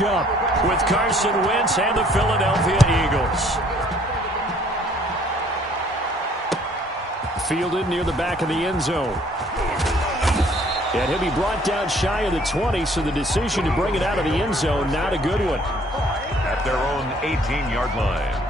Up with Carson Wentz and the Philadelphia Eagles. Fielded near the back of the end zone. And he'll be brought down shy of the 20, so the decision to bring it out of the end zone, not a good one. At their own 18-yard line.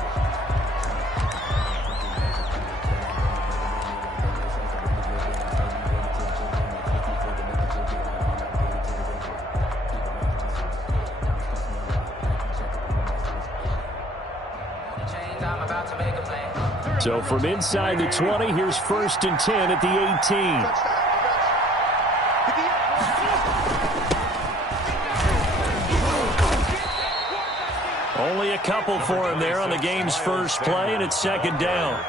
So from inside the 20, here's 1st and 10 at the 18. Only a couple for him there on the game's first play, and it's 2nd down.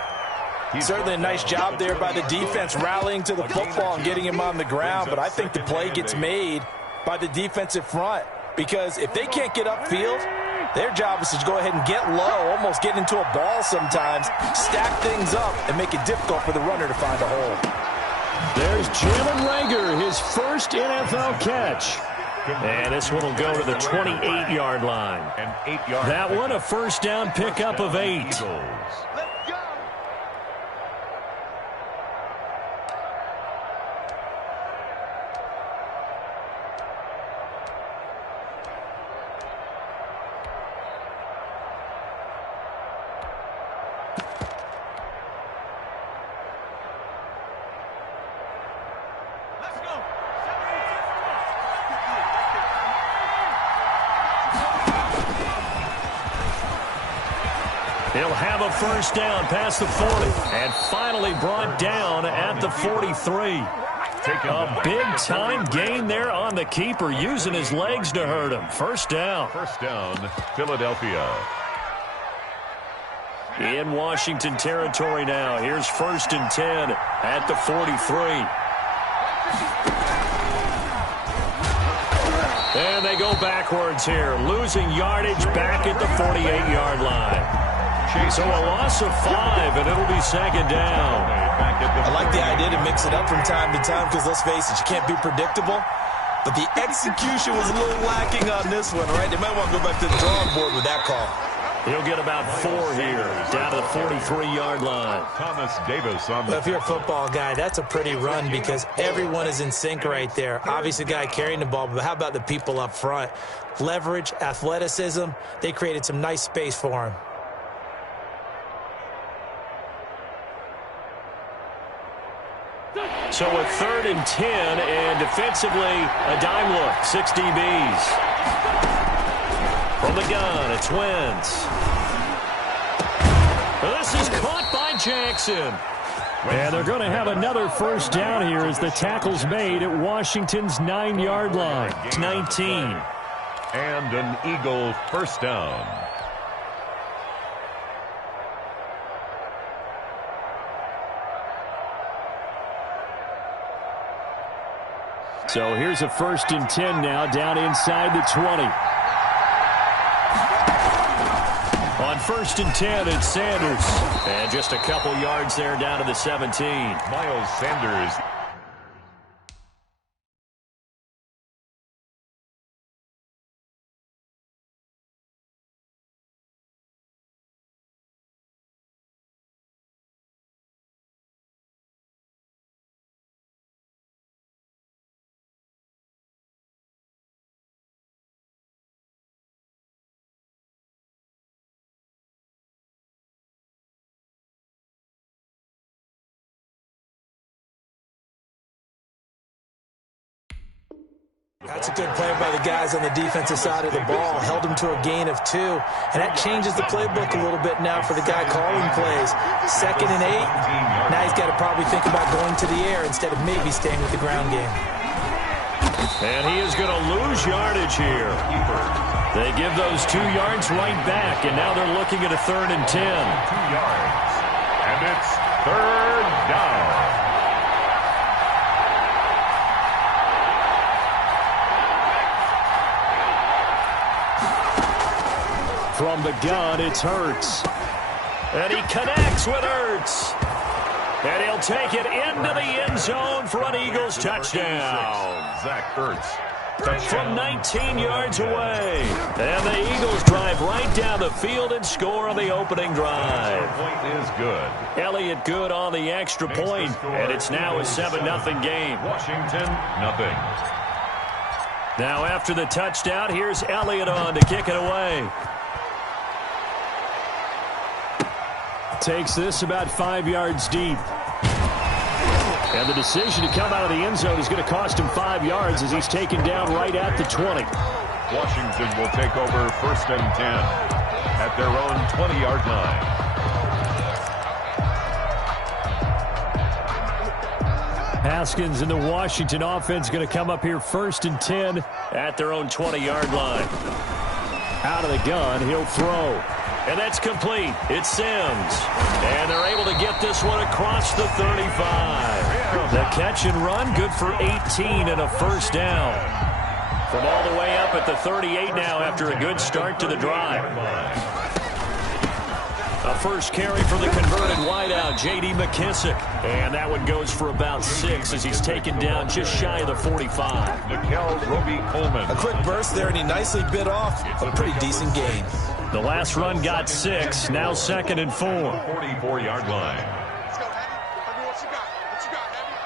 Certainly a nice job there by the defense rallying to the football and getting him on the ground, but I think the play gets made by the defensive front because if they can't get upfield, their job is to go ahead and get low, almost get into a ball sometimes, stack things up, and make it difficult for the runner to find a hole. There's Jalen Reagor, his first NFL catch. And this one will go to the 28-yard line. That one, a 1st down pickup of 8. He'll have a 1st down past the 40 and finally brought down at the 43. A big-time gain there on the keeper, using his legs to hurt him. 1st down. 1st down, Philadelphia. In Washington territory now. Here's 1st and 10 at the 43. And they go backwards here, losing yardage back at the 48-yard line. So a loss of 5, and it'll be 2nd down. I like the idea to mix it up from time to time because, let's face it, you can't be predictable. But the execution was a little lacking on this one, right? They might want to go back to the drawing board with that call. He'll get about 4 here, down to the 43-yard line. Thomas Davis on the... Well, if you're a football guy, that's a pretty run because everyone is in sync right there. Obviously, the guy carrying the ball, but how about the people up front? Leverage, athleticism, they created some nice space for him. So a 3rd and 10, and defensively, a dime look, 6 DBs. From the gun, it's Wentz. This is caught by Jackson. And they're going to have another 1st down here as the tackle's made at Washington's 9-yard line. It's 19. And an Eagle 1st down. So here's a 1st and 10 now, down inside the 20. On 1st and 10, it's Sanders. And just a couple yards there down to the 17. Miles Sanders. That's a good play by the guys on the defensive side of the ball. Held him to a gain of 2. And that changes the playbook a little bit now for the guy calling plays. 2nd and 8. Now he's got to probably think about going to the air instead of maybe staying with the ground game. And he is going to lose yardage here. They give those 2 yards right back, and now they're looking at a 3rd and 10. 2 yards. And it's 3rd down. From the gun, it's Hurts. And he connects with Hurts. And he'll take it into the end zone for an Eagles touchdown. Zach Ertz. from 19 yards away. And the Eagles drive right down the field and score on the opening drive. Point is good. Elliott good on the extra point, and it's now a 7-0 game. Washington, nothing. Now after the touchdown, here's Elliott on to kick it away. Takes this about 5 yards deep. And the decision to come out of the end zone is going to cost him 5 yards as he's taken down right at the 20. Washington will take over 1st and 10 at their own 20-yard line. Haskins and the Washington offense going to come up here 1st and 10 at their own 20-yard line. Out of the gun, he'll throw. And that's complete. It's Sims. And they're able to get this one across the 35. The catch and run, good for 18 and a 1st down. From all the way up at the 38 now after a good start to the drive. A first carry for the converted wideout, J.D. McKissick. And that one goes for about 6 as he's taken down just shy of the 45. Nickel Roby-Coleman. A quick burst there, and he nicely bit off a pretty decent gain. The last run got 6, now 2nd and 4. 44-yard line. Let's go, Heavy. Heavy, what you got? What you got, Heavy?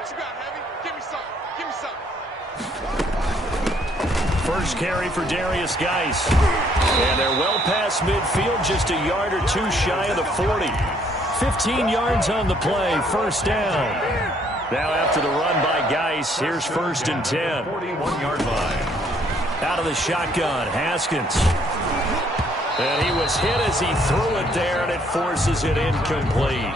What you got, Heavy? Give me something. Give me something. First carry for Darius Geis. And they're well past midfield, just a yard or 2 shy of the 40. 15 yards on the play, 1st down. Now after the run by Geis, here's 1st and 10. 41-yard line. Out of the shotgun, Haskins. And he was hit as he threw it there, and it forces it incomplete.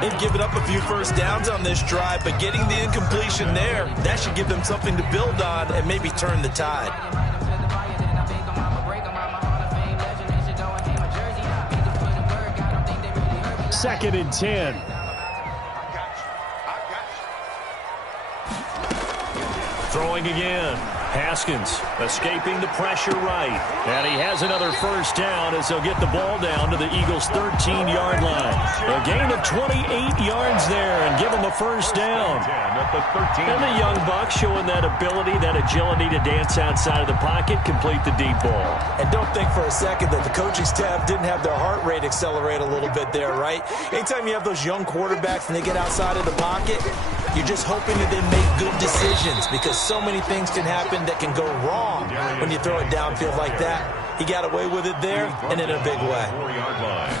They've given up a few 1st downs on this drive, but getting the incompletion there, that should give them something to build on and maybe turn the tide. Second and 10. Throwing again. Haskins escaping the pressure right. And he has another 1st down as they'll get the ball down to the Eagles' 13-yard line. A gain of 28 yards there and give them a 1st down. And the young buck showing that ability, that agility to dance outside of the pocket, complete the deep ball. And don't think for a second that the coaching staff didn't have their heart rate accelerate a little bit there, right? Anytime you have those young quarterbacks and they get outside of the pocket, you're just hoping that they make good decisions because so many things can happen that can go wrong when you throw it downfield like that. He got away with it there and in a big way. 4-yard line.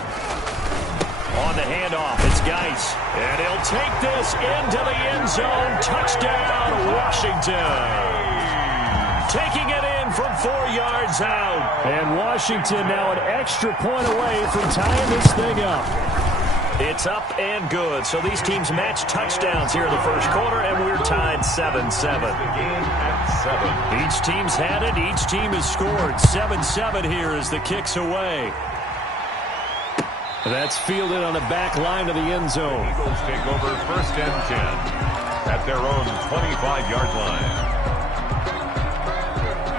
On the handoff, it's Geis. And he'll take this into the end zone. Touchdown, Washington. Taking it in from 4 yards out. And Washington now an extra point away from tying this thing up. It's up and good. So these teams match touchdowns here in the 1st quarter, and we're tied 7-7. Game at 7. Each team's had it. Each team has scored. 7-7 here as the kick's away. That's fielded on the back line of the end zone. Eagles take over 1st and 10 at their own 25-yard line.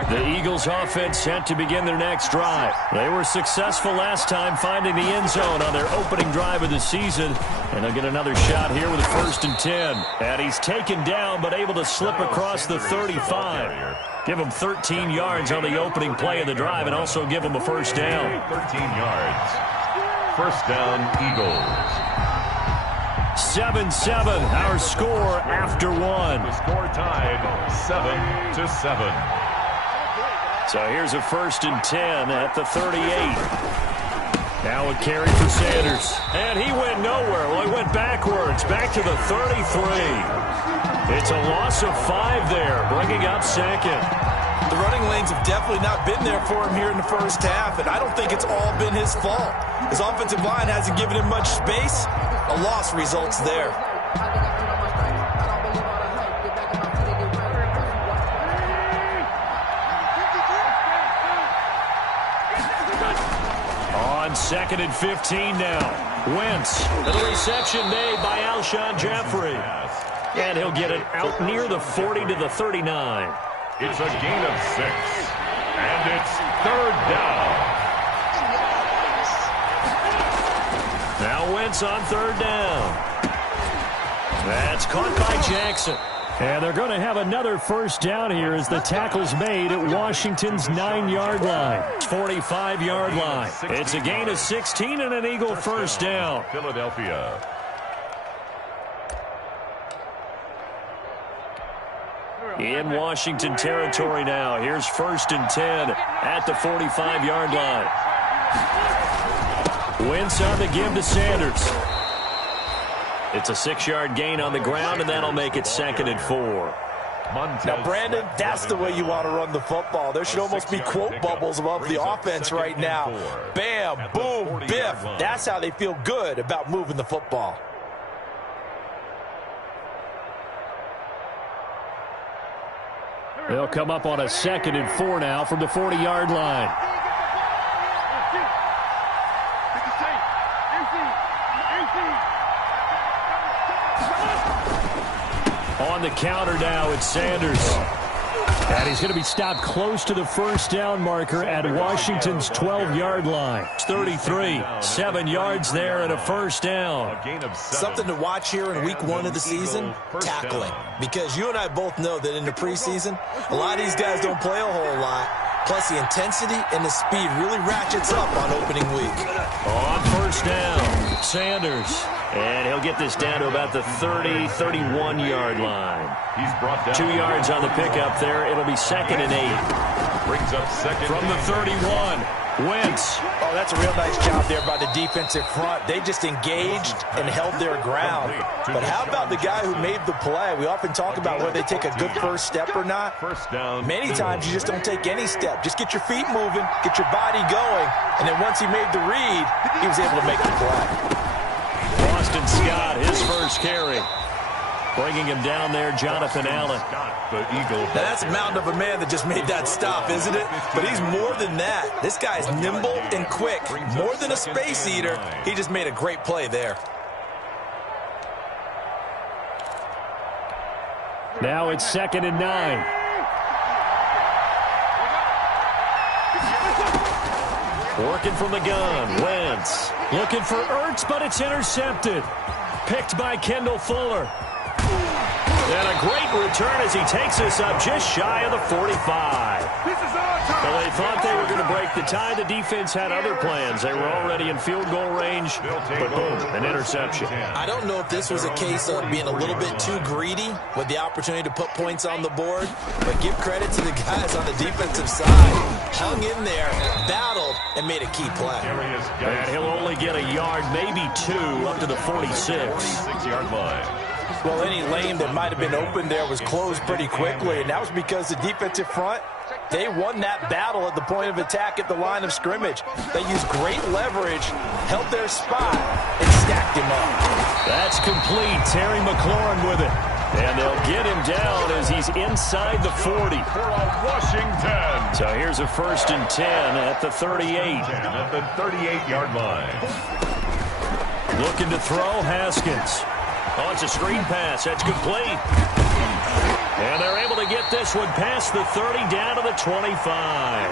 The Eagles offense set to begin their next drive. They were successful last time finding the end zone on their opening drive of the season. And they'll get another shot here with a 1st and 10. And he's taken down but able to slip across the 35. Give him 13 yards on the opening play of the drive and also give him a 1st down. 13 yards. 1st down, Eagles. 7-7, our score after 1. The score tied 7-7. So here's a 1st and 10 at the 38. Now a carry for Sanders. And he went nowhere. Well, he went backwards, back to the 33. It's a loss of 5 there, bringing up 2nd. The running lanes have definitely not been there for him here in the 1st half, and I don't think it's all been his fault. His offensive line hasn't given him much space. A loss results there. On 2nd and 15 now. Wentz. And the reception made by Alshon Jeffrey. And he'll get it out near the 40 to the 39. It's a gain of 6. And it's 3rd down. Now Wentz on 3rd down. That's caught by Jackson. And they're going to have another first down here as the tackle's made at Washington's 9-yard line. 45-yard line. It's a gain of 16 and an Eagle first down. Philadelphia. In Washington territory now. Here's 1st and 10 at the 45-yard line. Wentz on the give to Sanders. It's a 6-yard gain on the ground, and that'll make it 2nd and 4. Now, Brandon, that's the way you want to run the football. There should almost be quote bubbles above the offense right now. Bam, boom, biff. That's how they feel good about moving the football. They'll come up on a 2nd and 4 now from the 40-yard line. On the counter now, it's Sanders. And he's going to be stopped close to the first down marker at Washington's 12-yard line. It's 33, 7 yards there and a first down. Something to watch here in week 1 of the season, tackling. Because you and I both know that in the preseason, a lot of these guys don't play a whole lot. Plus, the intensity and the speed really ratchets up on opening week. On first down, Sanders. And he'll get this down to about the 30, 31-yard line. He's brought down 2 yards on the pickup there. It'll be 2nd and 8. Brings up 2nd from the 31. Wentz. Oh, that's a real nice job there by the defensive front. They just engaged and held their ground. But how about the guy who made the play? We often talk about whether they take a good first step or not. First down. Many times you just don't take any step. Just get your feet moving, get your body going, and then once he made the read, he was able to make the play. Boston Scott, his first carry. Bringing him down there, Jonathan Allen. The Eagle. Now that's a mountain of a man that just made that stop, isn't it? But he's more than that. This guy's nimble and quick. More than a space eater. He just made a great play there. Now it's 2nd and 9. Working from the gun, Wentz. Looking for Ertz, but it's intercepted. Picked by Kendall Fuller. And a great return as he takes this up just shy of the 45. Well, they thought they were going to break the tie. The defense had other plans. They were already in field goal range, but boom, an interception. I don't know if this was a case of being a little bit too greedy with the opportunity to put points on the board, but give credit to the guys on the defensive side. Hung in there, battled, and made a key play. And he'll only get a yard, maybe 2, up to the 46. 46-yard line. Well, any lane that might have been open there was closed pretty quickly, and that was because the defensive front, they won that battle at the point of attack at the line of scrimmage. They used great leverage, held their spot, and stacked him up. That's complete. Terry McLaurin with it. And they'll get him down as he's inside the 40. For Washington. So here's a 1st and 10 at the 38. At the 38-yard line. Looking to throw, Haskins. Oh, it's a screen pass. That's complete. And they're able to get this one past the 30 down to the 25.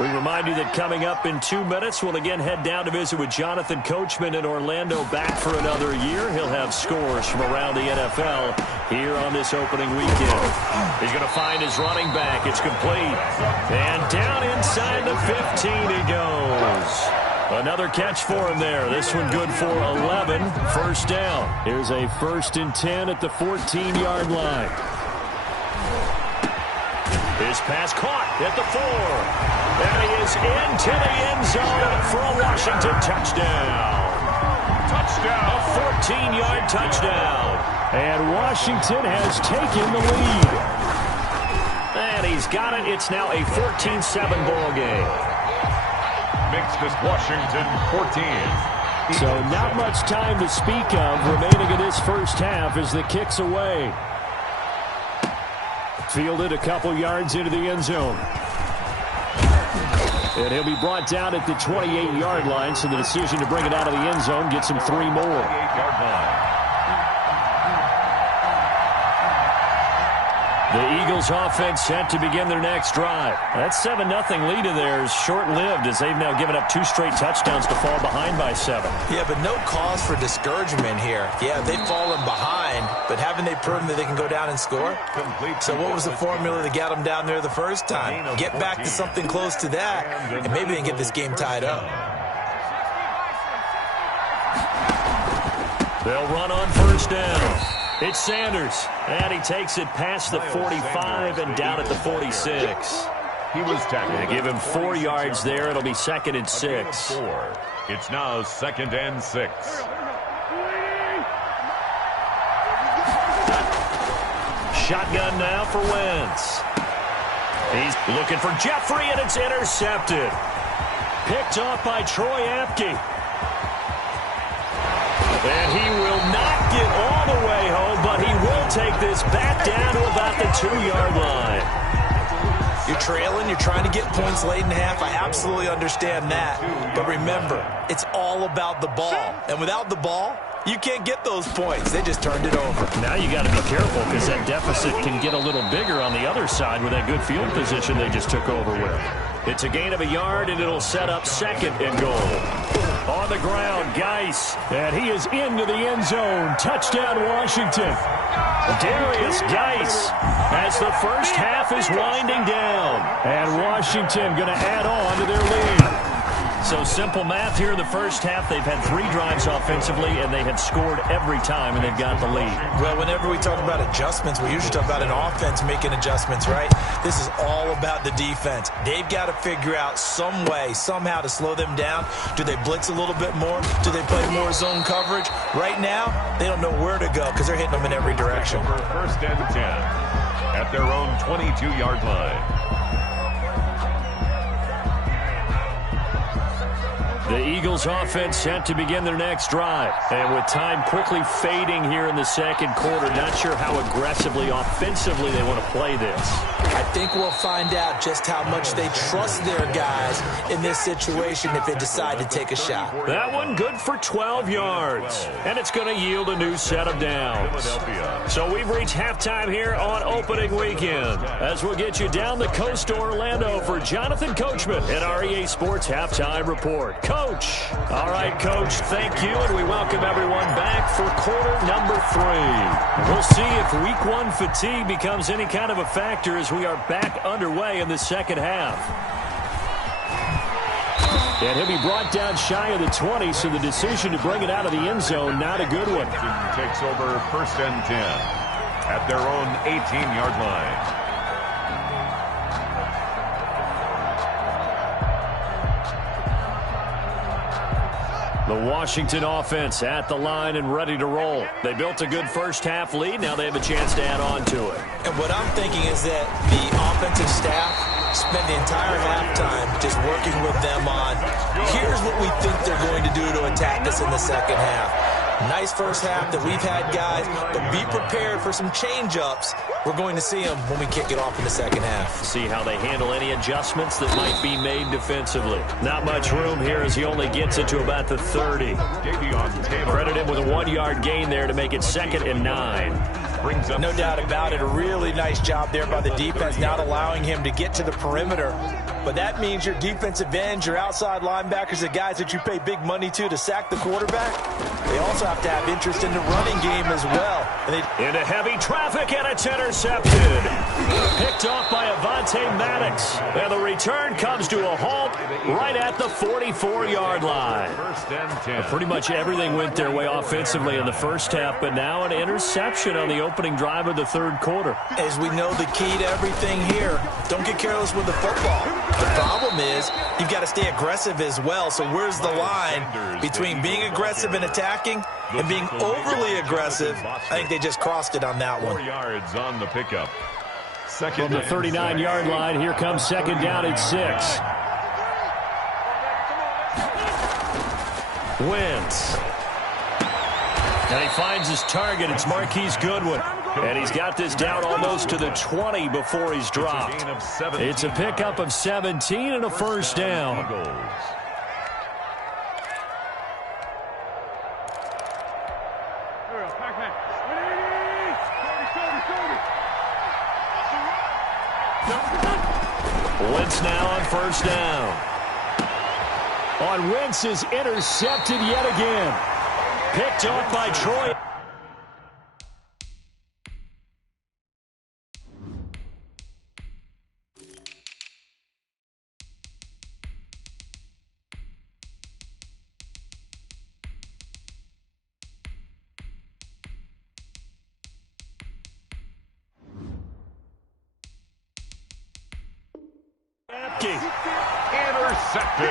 We remind you that coming up in 2 minutes, we'll again head down to visit with Jonathan Coachman in Orlando, back for another year. He'll have scores from around the NFL here on this opening weekend. He's going to find his running back. It's complete. And down inside the 15 he goes. Another catch for him there. This one good for 11. First down. Here's a 1st and 10 at the 14-yard line. His pass caught at the 4. And he is into the end zone for a Washington touchdown. Touchdown. A 14-yard touchdown. And Washington has taken the lead. And he's got it. It's now a 14-7 ball game. Makes this Washington 14. So not much time to speak of remaining in this first half as the kick's away. Fielded a couple yards into the end zone. And he'll be brought down at the 28-yard line, so the decision to bring it out of the end zone gets him 3 more. 28-yard line. The Eagles offense set to begin their next drive. That 7-0 lead of theirs short-lived as they've now given up 2 straight touchdowns to fall behind by 7. Yeah, but no cause for discouragement here. Yeah, they've fallen behind, but haven't they proven that they can go down and score? So what was the formula that got them down there the first time? Get back to something close to that, and maybe they can get this game tied up. They'll run on first down. It's Sanders, and he takes it past the 45 and down at the 46. He was tackled. They give him 4 yards there. It'll be 2nd and 6. It's now 2nd and 6. Shotgun now for Wentz. He's looking for Jeffrey, and it's intercepted. Picked off by Troy Apke. And he will not get all the way home, but he will take this back down to about the 2-yard line. You're trailing, you're trying to get points late in half. I absolutely understand that. But remember, it's all about the ball. And without the ball, you can't get those points. They just turned it over. Now you got to be careful because that deficit can get a little bigger on the other side with that good field position they just took over with. It's a gain of a yard, and it'll set up 2nd and goal. On the ground, Geis, and he is into the end zone. Touchdown, Washington. Darius Geis as the first half is winding down. And Washington going to add on to their lead. So simple math here in the first half. They've had 3 drives offensively, and they had scored every time, and they've got the lead. Well, whenever we talk about adjustments, we usually talk about an offense making adjustments, right? This is all about the defense. They've got to figure out some way, somehow to slow them down. Do they blitz a little bit more? Do they play more zone coverage? Right now, they don't know where to go because they're hitting them in every direction. 1st and 10 at their own 22-yard line. The Eagles offense set to begin their next drive. And with time quickly fading here in the 2nd quarter, not sure how aggressively, offensively they want to play this. I think we'll find out just how much they trust their guys in this situation if they decide to take a shot. That one good for 12 yards. And it's going to yield a new set of downs. So we've reached halftime here on opening weekend. As we'll get you down the coast to Orlando for Jonathan Coachman at our EA Sports Halftime Report. Coach. All right, Coach, thank you, and we welcome everyone back for quarter number 3. We'll see if week 1 fatigue becomes any kind of a factor as we are back underway in the 2nd half. And he'll be brought down shy of the 20, so the decision to bring it out of the end zone, not a good one. Takes over 1st and 10 at their own 18-yard line. The Washington offense at the line and ready to roll. They built a good first half lead. Now they have a chance to add on to it. And what I'm thinking is that the offensive staff spent the entire halftime just working with them on, here's what we think they're going to do to attack us in the 2nd half. Nice first half that we've had, guys, but be prepared for some change-ups. We're going to see them when we kick it off in the 2nd half. See how they handle any adjustments that might be made defensively. Not much room here as he only gets it to about the 30. Credit him with a 1-yard gain there to make it 2nd and 9. No doubt about it. A really nice job there by the defense, not allowing him to get to the perimeter. But that means your defensive ends, your outside linebackers, the guys that you pay big money to sack the quarterback, they also have to have interest in the running game as well. Into heavy traffic, and it's intercepted. Picked off by Avonte Maddox. And the return comes to a halt right at the 44-yard line. 1st and 10. Pretty much everything went their way offensively in the first half, but now an interception on the opening drive of the 3rd quarter. As we know, the key to everything here, don't get careless with the football. The problem is you've got to stay aggressive as well. So where's the line between being aggressive and attacking and being overly aggressive? I think they just crossed it on that one. 4 yards on the pickup. From the 39-yard line, here comes 2nd down at 6. Wentz. And he finds his target. It's Marquise Goodwin. And he's got this down almost to the 20 before he's dropped. It's a pickup of 17 and a first down. Wentz now on first down. On Wentz is intercepted yet again. Picked off by Troy. Intercepted.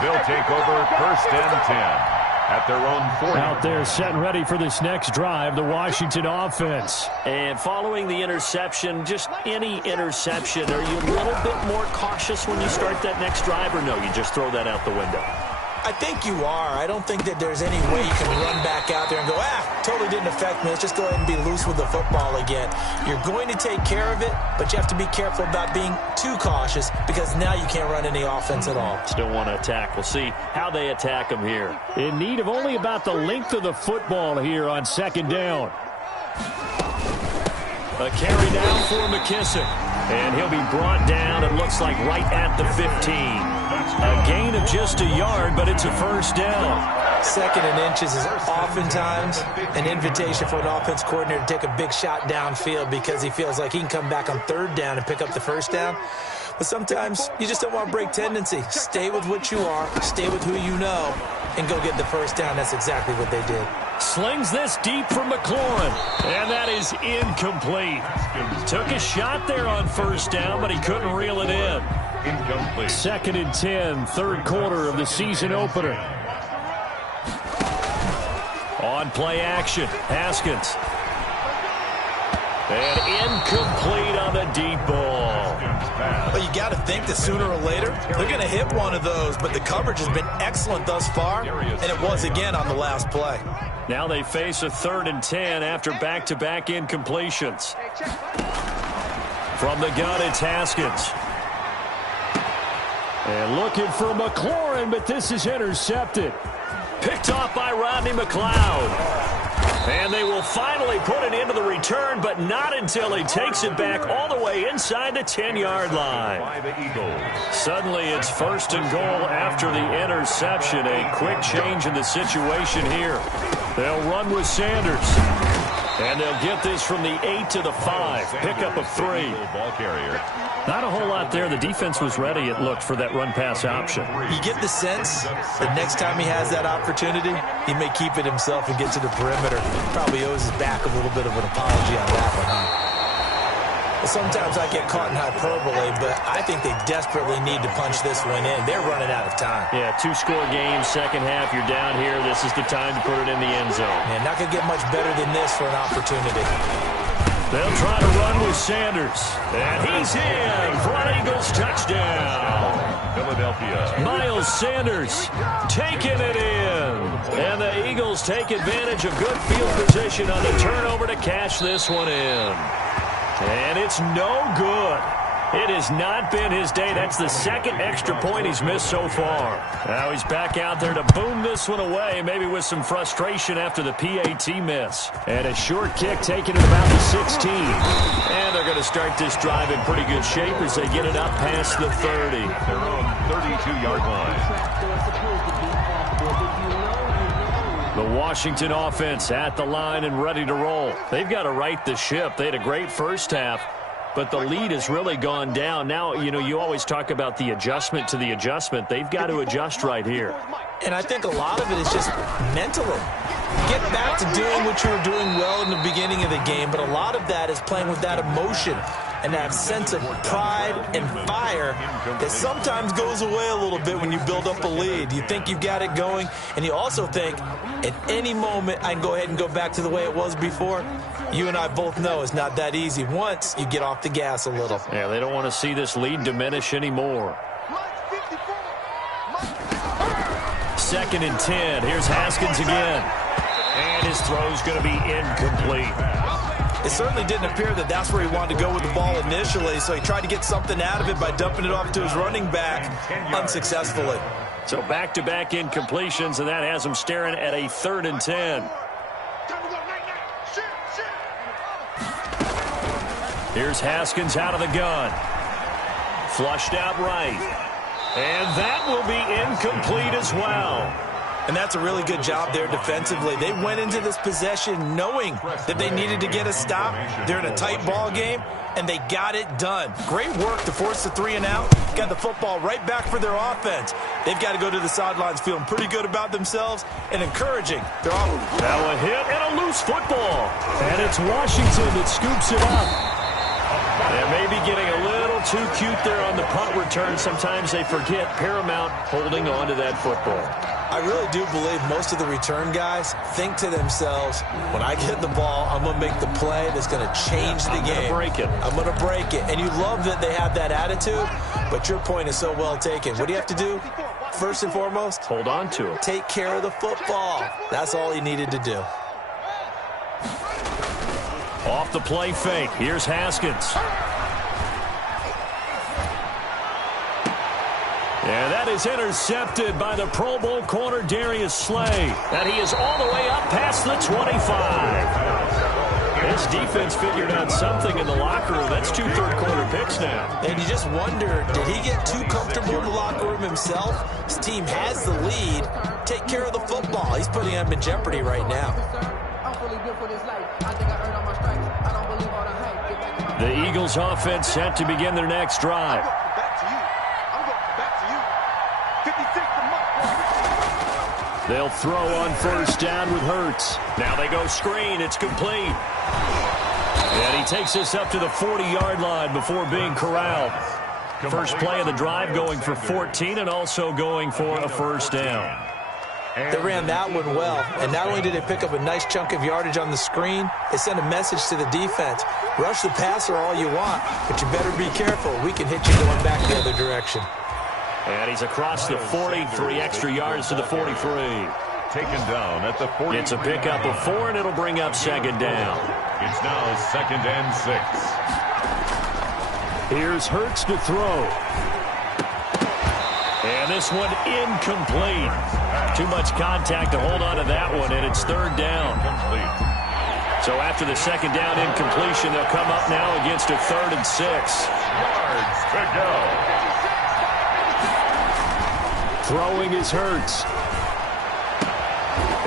They'll take over first and 10 at their own 40. Out there set and ready for this next drive, the Washington offense. And following the interception, just any interception, are you a little bit more cautious when you start that next drive, or no, you just throw that out the window? I think you are. I don't think that there's any way you can run back out there and go, totally didn't affect me. Let's just go ahead and be loose with the football again. You're going to take care of it, but you have to be careful about being too cautious because now you can't run any offense at all. Still want to attack. We'll see how they attack them here. In need of only about the length of the football here on second down. A carry down for McKissick. And he'll be brought down, it looks like, right at the 15. A gain of just a yard, but it's a first down. Second and inches is oftentimes an invitation for an offense coordinator to take a big shot downfield because he feels like he can come back on third down and pick up the first down. But sometimes you just don't want to break tendency. Stay with what you are, stay with who you know, and go get the first down. That's exactly what they did. Slings this deep for McLaurin, and that is incomplete. Took a shot there on first down, but he couldn't reel it in. Incomplete. Second and 10, third quarter of the season opener. On play action, Haskins. And incomplete on the deep ball. Well, you got to think that sooner or later they're going to hit one of those, but the coverage has been excellent thus far, and it was again on the last play. Now they face a third and 10 after back-to-back incompletions. From the gun, it's Haskins. And looking for McLaurin, but this is intercepted. Picked off by Rodney McLeod. And they will finally put it into the return, but not until he takes it back all the way inside the 10-yard line. By the Eagles. Suddenly it's first and goal after the interception. A quick change in the situation here. They'll run with Sanders. And they'll get this from the 8 to the 5. Pickup of 3. Ball carrier. Not a whole lot there. The defense was ready, it looked, for that run-pass option. You get the sense that next time he has that opportunity, he may keep it himself and get to the perimeter. Probably owes his back a little bit of an apology on that one, huh? Sometimes I get caught in hyperbole, but I think they desperately need to punch this one in. They're running out of time. Yeah, two-score game, second half, you're down here. This is the time to put it in the end zone. Man, not going to get much better than this for an opportunity. They'll try to run with Sanders. And he's in for an Eagles touchdown. Philadelphia. Miles Sanders taking it in. And the Eagles take advantage of good field position on the turnover to cash this one in. And it's no good. It has not been his day. That's the second extra point he's missed so far. Now he's back out there to boom this one away, maybe with some frustration after the PAT miss. And a short kick taken at about the 16. And they're going to start this drive in pretty good shape as they get it up past the 30. Their own 32-yard line. The Washington offense at the line and ready to roll. They've got to right the ship. They had a great first half, but the lead has really gone down. Now, you know, you always talk about the adjustment to the adjustment. They've got to adjust right here. And I think a lot of it is just mentally. Get back to doing what you were doing well in the beginning of the game, but a lot of that is playing with that emotion and that sense of pride and fire that sometimes goes away a little bit when you build up a lead. You think you've got it going, and you also think at any moment I can go ahead and go back to the way it was before. You and I both know it's not that easy once you get off the gas a little. Yeah, they don't want to see this lead diminish anymore. Second and 10. Here's Haskins again. And his throw's going to be incomplete. It certainly didn't appear that that's where he wanted to go with the ball initially, so he tried to get something out of it by dumping it off to his running back unsuccessfully. So back-to-back incompletions, and that has him staring at a third and 10. Here's Haskins out of the gun. Flushed out right. And that will be incomplete as well. And that's a really good job there defensively. They went into this possession knowing that they needed to get a stop. They're in a tight ball game, and they got it done. Great work to force the 3 and out. Got the football right back for their offense. They've got to go to the sidelines feeling pretty good about themselves and encouraging their offense. Now a hit and a loose football. And it's Washington that scoops it up. And maybe getting a little too cute there on the punt return. Sometimes they forget Paramount holding on to that football. I really do believe most of the return guys think to themselves, when I get the ball, I'm going to make the play that's going to change the game. I'm going to break it. And you love that they have that attitude, but your point is so well taken. What do you have to do? First and foremost, hold on to it. Take care of the football. That's all he needed to do. Off the play fake. Here's Haskins. And that is intercepted by the Pro Bowl corner Darius Slay. And he is all the way up past the 25. This defense figured out something in the locker room. That's 2 third-quarter picks now. And you just wonder, did he get too comfortable in the locker room himself? His team has the lead. Take care of the football. He's putting them in jeopardy right now. The Eagles offense set to begin their next drive. They'll throw on first down with Hurts. Now they go screen. It's complete. And he takes this up to the 40-yard line before being corralled. First play of the drive going for 14 and also going for a first down. They ran that one well, and not only did they pick up a nice chunk of yardage on the screen, they sent a message to the defense. Rush the passer all you want, but you better be careful. We can hit you going back the other direction. And he's across the 40, 3 extra yards to the 43. Taken down at the 40. It's a pickup of 4, and it'll bring up second down. It's now 2nd and 6. Here's Hurts to throw. And this one incomplete. Too much contact to hold on to that one, and it's 3rd down. So after the 2nd down incompletion, they'll come up now against a 3rd and 6. Yards to go. Throwing is Hurts.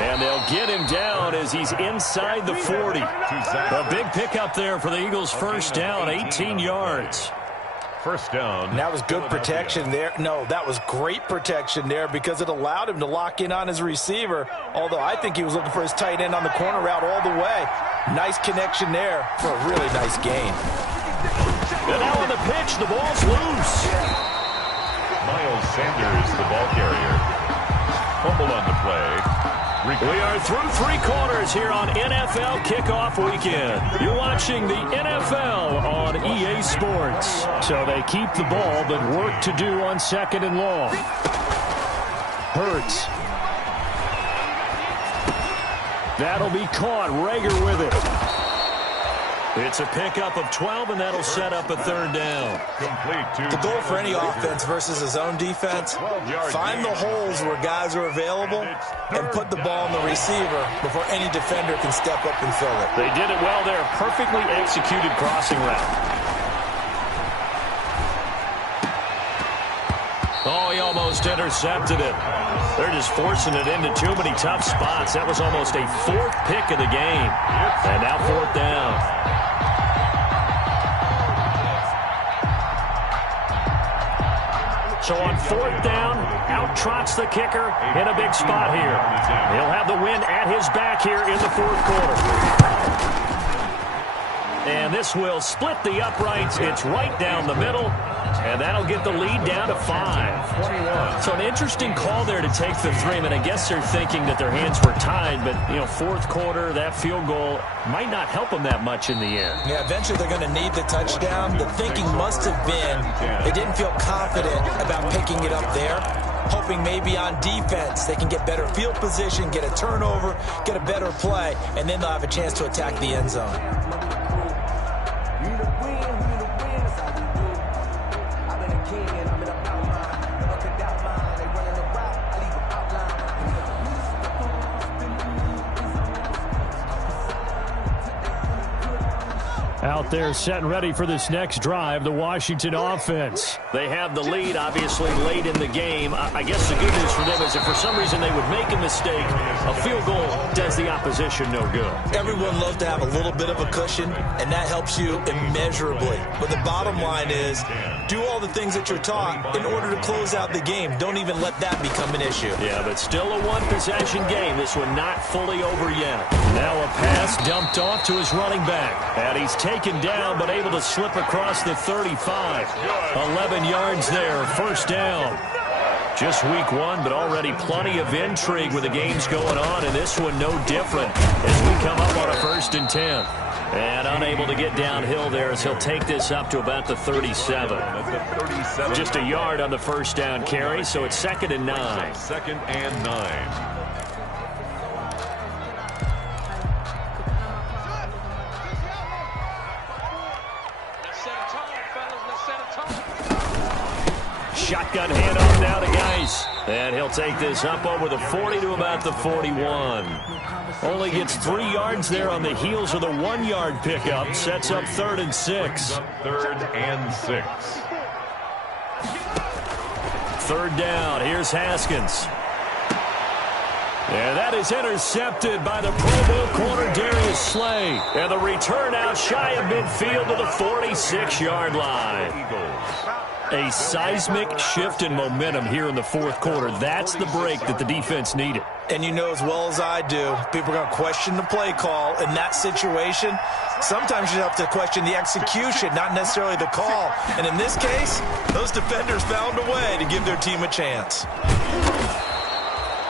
And they'll get him down as he's inside the 40. A big pickup there for the Eagles' first down, 18 yards. First down. And that was good protection there. No, that was great protection there because it allowed him to lock in on his receiver, although I think he was looking for his tight end on the corner route all the way. Nice connection there for a really nice gain. And now on the pitch, the ball's loose. Miles Sanders, the ball carrier. Fumble on the play. We are through 3 quarters here on NFL Kickoff Weekend. You're watching the NFL on EA Sports. So they keep the ball, but work to do on 2nd and long. Hurts. That'll be caught. Rager with it. It's a pickup of 12, and that'll set up a 3rd down. The goal for any offense versus his own defense, find the holes where guys are available and put the ball on the receiver before any defender can step up and fill it. They did it well there. Perfectly executed crossing route. Oh, he almost intercepted it. They're just forcing it into too many tough spots. That was almost a 4th pick of the game. And now 4th down. So on 4th down, out trots the kicker in a big spot here. He'll have the wind at his back here in the 4th quarter. And this will split the uprights. It's right down the middle. And that'll get the lead down to 5. So an interesting call there to take the 3. I mean, I guess they're thinking that their hands were tied, but, you know, 4th quarter, that field goal might not help them that much in the end. Yeah, eventually they're going to need the touchdown. The thinking must have been they didn't feel confident about picking it up there, hoping maybe on defense they can get better field position, get a turnover, get a better play, and then they'll have a chance to attack the end zone. out there setting ready for this next drive, the Washington offense. They have the lead, obviously, late in the game. I guess the good news for them is if for some reason they would make a mistake, a field goal does the opposition no good. Everyone loves to have a little bit of a cushion, and that helps you immeasurably. But the bottom line is, do all the things that you're taught in order to close out the game. Don't even let that become an issue. Yeah, but still a one-possession game. This one not fully over yet. Now a pass dumped off to his running back. And he's taken down, but able to slip across the 35. 11 yards there, first down. Just week one, but already plenty of intrigue with the games going on, and this one no different as we come up on a 1st and 10. And unable to get downhill there as he'll take this up to about the 37. Just a yard on the first down carry, so it's 2nd and 9. 2nd and 9. Shotgun handoff now to Geis. And he'll take this up over the 40 to about the 41. Only gets 3 yards there on the heels of the 1-yard pickup. Sets up 3rd and 6. 3rd and 6. 3rd down. Here's Haskins. And that is intercepted by the Pro Bowl corner Darius Slay. And the return out shy of midfield to the 46-yard line. A seismic shift in momentum here in the 4th quarter. That's the break that the defense needed. And you know as well as I do, people are going to question the play call in that situation. Sometimes you have to question the execution, not necessarily the call. And in this case, those defenders found a way to give their team a chance.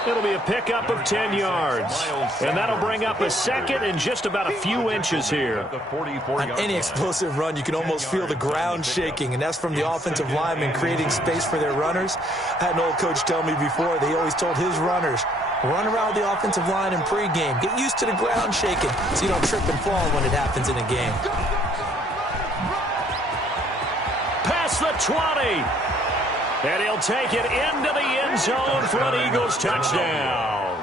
It'll be a pickup of 10 yards. And that'll bring up a 2nd and just about a few inches here. On any explosive run, you can almost feel the ground shaking, and that's from the offensive linemen creating space for their runners. I had an old coach tell me before, they always told his runners, run around the offensive line in pregame. Get used to the ground shaking so you don't trip and fall when it happens in a game. Past the 20. And he'll take it into the end zone for an Eagles touchdown.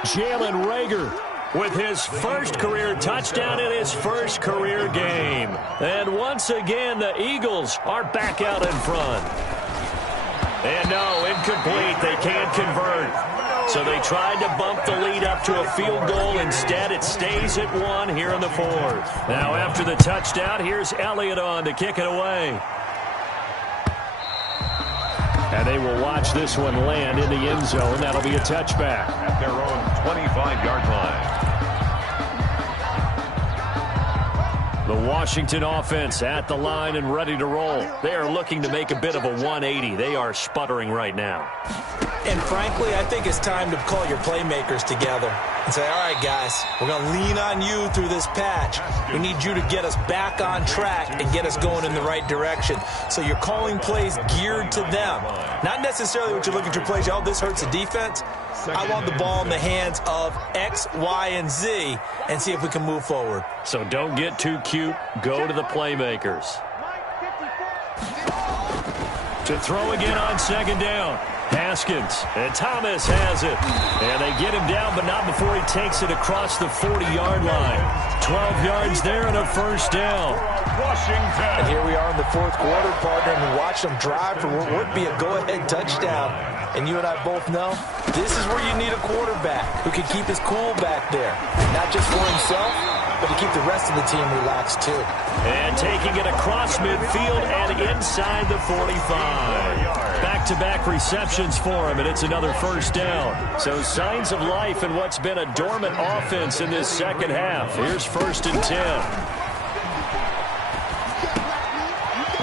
Jalen Reagor with his first career touchdown in his first career game. And once again, the Eagles are back out in front. And no, incomplete. They can't convert. So they tried to bump the lead up to a field goal. Instead, it stays at 1 here in the 4th. Now after the touchdown, here's Elliott on to kick it away. And they will watch this one land in the end zone. That'll be a touchback. At their own 25-yard line. The Washington offense at the line and ready to roll. They are looking to make a bit of a 180. They are sputtering right now. And frankly, I think it's time to call your playmakers together and say, all right, guys, we're going to lean on you through this patch. We need you to get us back on track and get us going in the right direction. So you're calling plays geared to them. Not necessarily what you're looking to plays, oh, this hurts the defense. I want the ball in the hands of X, Y, and Z and see if we can move forward. So don't get too cute. Go to the playmakers. To throw again on 2nd down. Haskins, and Thomas has it. And they get him down, but not before he takes it across the 40-yard line. 12 yards there and a first down. Washington. And here we are in the 4th quarter, partner, and watch them drive for what would be a go-ahead touchdown. And you and I both know this is where you need a quarterback who can keep his cool back there. Not just for himself, but to keep the rest of the team relaxed too. And taking it across midfield and inside the 45. Back-to-back receptions for him, and it's another first down. So signs of life in what's been a dormant offense in this second half. Here's 1st and 10.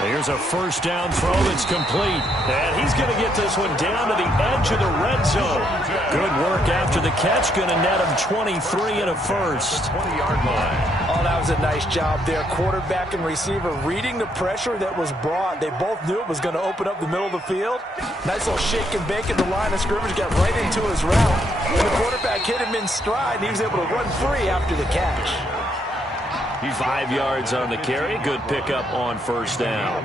Here's a first down throw that's complete. And he's going to get this one down to the edge of the red zone. Good work after the catch. Going to net him 23 and a first. 20-yard line. Oh, that was a nice job there. Quarterback and receiver reading the pressure that was brought. They both knew it was going to open up the middle of the field. Nice little shake and bake at the line of scrimmage. Got right into his route. And the quarterback hit him in stride, and he was able to run free after the catch. 5 yards on the carry. Good pickup on first down.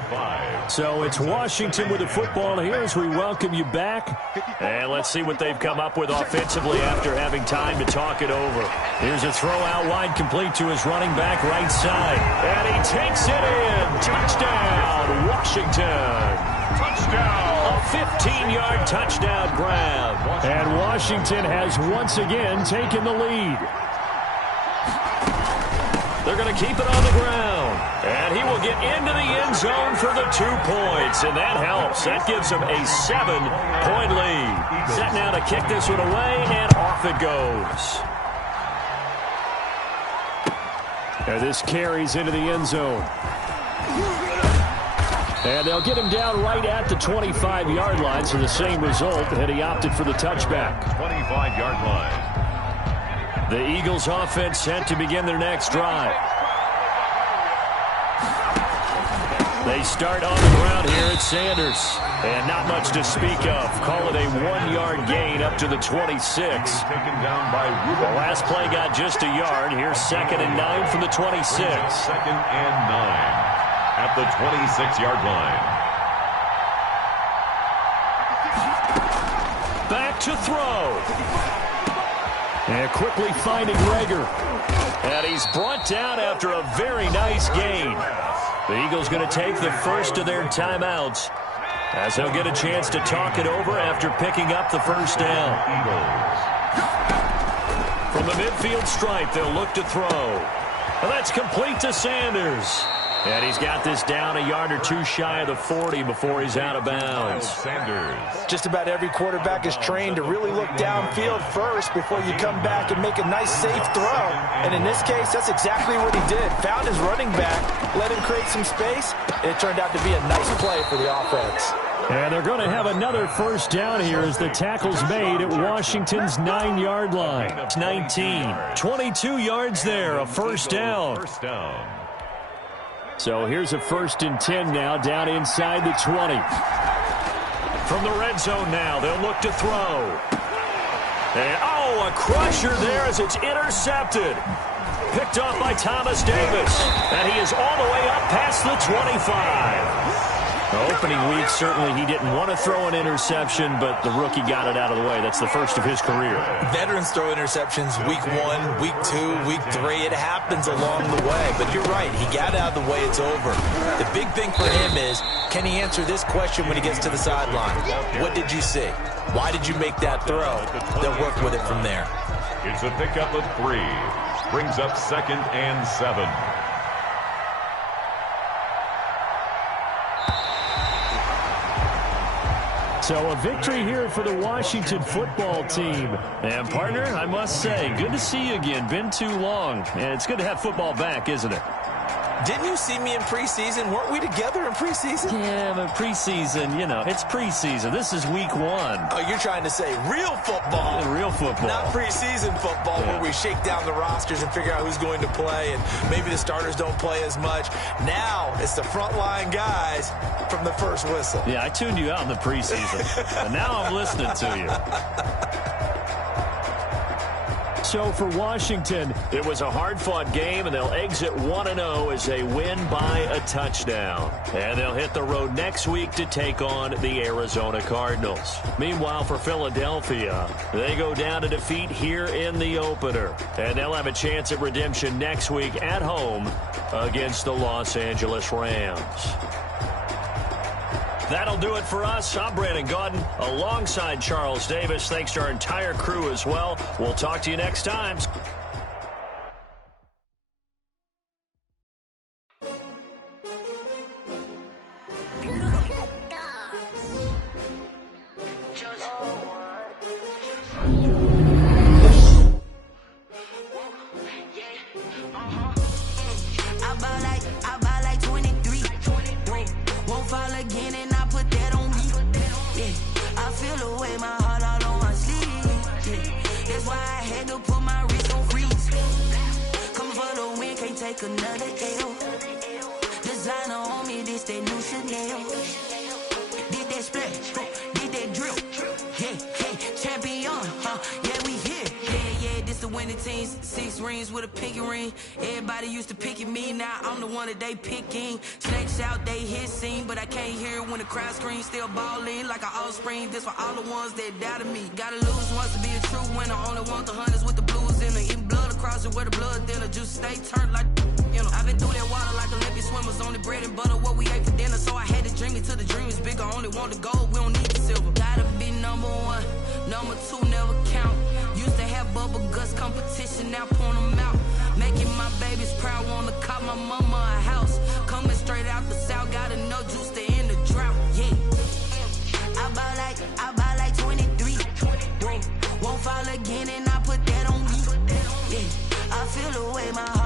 So it's Washington with the football here as we welcome you back. And let's see what they've come up with offensively after having time to talk it over. Here's a throw out wide, complete to his running back right side. And he takes it in. Touchdown, Washington. Touchdown. A 15-yard touchdown grab. And Washington has once again taken the lead. They're going to keep it on the ground. And he will get into the end zone for the 2 points. And that helps. That gives him a 7-point lead. Set now to kick this one away, and off it goes. And this carries into the end zone. And they'll get him down right at the 25-yard line, so the same result, and he opted for the touchback. 25-yard line. The Eagles offense set to begin their next drive. They start on the ground here at Sanders. And not much to speak of. Call it a 1-yard gain up to the 26. Taken down by Ruben. The last play got just a yard. Here's 2nd and 9 from the 26. 2nd and 9 at the 26-yard line. Back to throw. And quickly finding Reagor. And he's brought down after a very nice gain. The Eagles going to take the first of their timeouts as they'll get a chance to talk it over after picking up the first down. From the midfield stripe, they'll look to throw. And that's complete to Sanders. And he's got this down a yard or two shy of the 40 before he's out of bounds. Sanders. Just about every quarterback is trained to really look downfield first before you come back and make a nice, safe throw. And in this case, that's exactly what he did. Found his running back, let him create some space, and it turned out to be a nice play for the offense. And they're going to have another first down here as the tackle's made at Washington's 9-yard line. It's 19. 22 yards there, a first down. First down. So here's a 1st and 10 now, down inside the 20. From the red zone now, they'll look to throw. And, a crusher there as it's intercepted. Picked off by Thomas Davis. And he is all the way up past the 25. The opening week, certainly he didn't want to throw an interception, but the rookie got it out of the way. That's the first of his career. Veterans throw interceptions week 1, week 2, week 3. It happens along the way. But you're right. He got out of the way. It's over. The big thing for him is, can he answer this question when he gets to the sideline? What did you see? Why did you make that throw? They'll work with it from there. It's a pickup of 3. Brings up 2nd and 7. So a victory here for the Washington football team. And partner, I must say, good to see you again. Been too long. And it's good to have football back, isn't it? Didn't you see me in preseason? Weren't we together in preseason? Yeah, but preseason, it's preseason. This is week 1. Oh, you're trying to say real football. Yeah, real football. Not preseason football where we shake down the rosters and figure out who's going to play, and maybe the starters don't play as much. Now it's the frontline guys from the first whistle. Yeah, I tuned you out in the preseason. And now I'm listening to you. So for Washington, it was a hard-fought game, and they'll exit 1-0 as they win by a touchdown. And they'll hit the road next week to take on the Arizona Cardinals. Meanwhile, for Philadelphia, they go down to defeat here in the opener. And they'll have a chance at redemption next week at home against the Los Angeles Rams. That'll do it for us. I'm Brandon Gaudin alongside Charles Davis. Thanks to our entire crew as well. We'll talk to you next time. Champion, yeah, we here. Yeah, this the win. many teams, 6 rings with a pinky ring. Everybody used to picking me, now I'm the one that they picking. Snakes out, they hit scene, but I can't hear when the crowd screams. Still balling like an offspring. This for all the ones that doubted me. Gotta lose once to be a true winner. Only want the hunters with the blues in it. Eating blood across it where the blood thinner. Just stay turned like, you know. I've been through that water like Olympic swimmers. Only bread and butter what we ate for dinner. So I had to dream it till the dream is bigger. Only want the gold, we don't need the silver. Gotta be number 1, number 2 never count. Used to have bubble guts competition, now point them out. Making my babies proud, wanna call my mama a house. Coming straight out the south, got enough juice to end the drought, yeah. I buy like 23. Whoa. Won't fall again and I put that on me. Yeah, I feel the way my